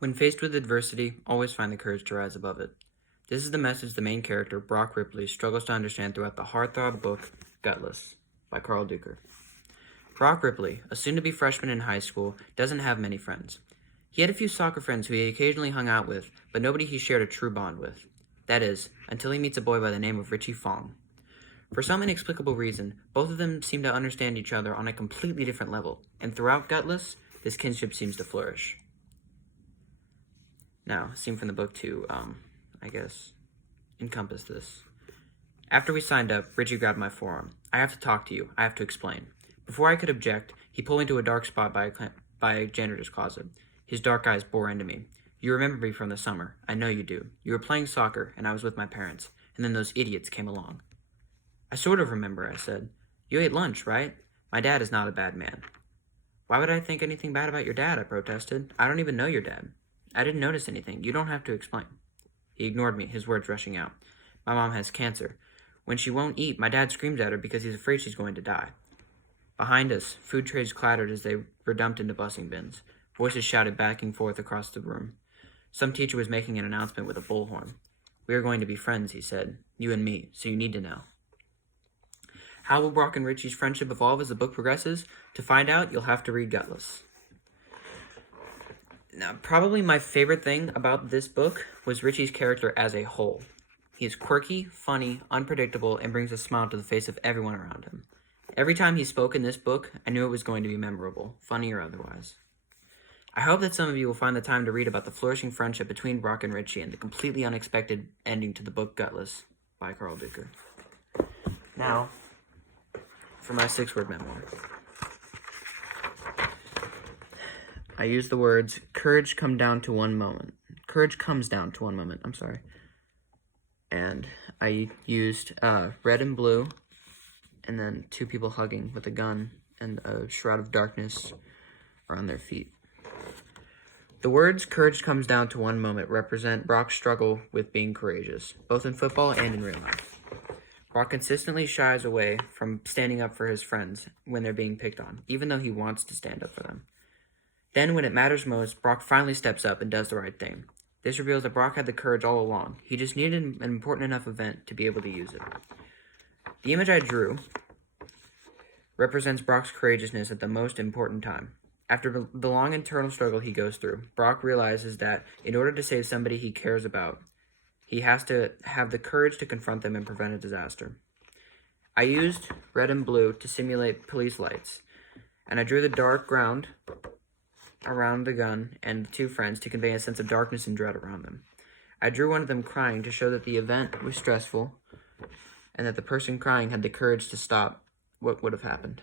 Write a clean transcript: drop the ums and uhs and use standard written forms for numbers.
When faced with adversity, always find the courage to rise above it. This is the message the main character, Brock Ripley, struggles to understand throughout the heartthrob book, Gutless, by Carl Duker. Brock Ripley, a soon-to-be freshman in high school, doesn't have many friends. He had a few soccer friends who he occasionally hung out with, but nobody he shared a true bond with. That is, until he meets a boy by the name of Richie Fong. For some inexplicable reason, both of them seem to understand each other on a completely different level, and throughout Gutless, this kinship seems to flourish. Now, a scene from the book to, encompass this. After we signed up, Richie grabbed my forearm. I have to talk to you. I have to explain. Before I could object, he pulled me to a dark spot by a janitor's closet. His dark eyes bore into me. You remember me from the summer. I know you do. You were playing soccer, and I was with my parents, and then those idiots came along. I sort of remember, I said. You ate lunch, right? My dad is not a bad man. Why would I think anything bad about your dad? I protested. I don't even know your dad. I didn't notice anything. You don't have to explain. He ignored me, his words rushing out. My mom has cancer. When she won't eat, my dad screams at her because he's afraid she's going to die. Behind us, food trays clattered as they were dumped into busing bins. Voices shouted back and forth across the room. Some teacher was making an announcement with a bullhorn. We are going to be friends, he said. You and me, so you need to know. How will Brock and Richie's friendship evolve as the book progresses? To find out, you'll have to read Gutless. Now, probably my favorite thing about this book was Richie's character as a whole. He is quirky, funny, unpredictable, and brings a smile to the face of everyone around him. Every time he spoke in this book, I knew it was going to be memorable, funny or otherwise. I hope that some of you will find the time to read about the flourishing friendship between Brock and Richie and the completely unexpected ending to the book Gutless by Carl Duker. Now, for my 6-word memoir. I use the words, courage comes down to one moment. And I used red and blue, and then 2 people hugging with a gun and a shroud of darkness around their feet. The words, courage comes down to one moment, represent Brock's struggle with being courageous, both in football and in real life. Brock consistently shies away from standing up for his friends when they're being picked on, even though he wants to stand up for them. Then, when it matters most, Brock finally steps up and does the right thing. This reveals that Brock had the courage all along. He just needed an important enough event to be able to use it. The image I drew represents Brock's courageousness at the most important time. After the long internal struggle he goes through, Brock realizes that in order to save somebody he cares about, he has to have the courage to confront them and prevent a disaster. I used red and blue to simulate police lights, and I drew the dark ground around the gun and the 2 friends to convey a sense of darkness and dread around them. I drew one of them crying to show that the event was stressful and that the person crying had the courage to stop what would have happened.